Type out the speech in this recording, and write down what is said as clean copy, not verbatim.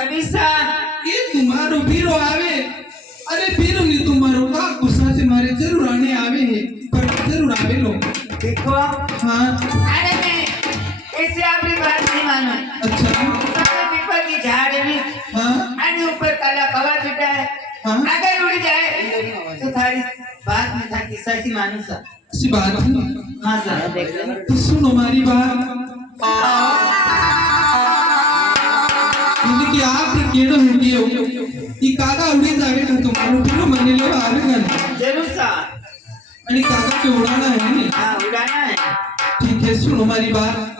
अभिसा ये तुम्हारो वीरो आवे अरे वीरो ने तुम्हारो का गुस्सा से मारे जरूर आने आवे है पर जरूर आवे लो देखो हाँ अरे मैं ऐसे आपकी बात नहीं मानो अच्छा सामने पीपल की झाड़ है हाँ आने ऊपर काला कवर चिटा है हाँ अगर उड़ जाए तो थारी बात में था कि सच्ची मानू सा ऐसी बात नहीं हाँ सर देख लेना तो सुनो हमारी बात कि आप केड़ो हुई हो ये कागा उड़ी जावे का तुम्हारो वीरो मने लो आवेगा जरूर सा आणि कागा के उड़ाना है ने हाँ उड़ाना है ठीक है सुनो हमारी बात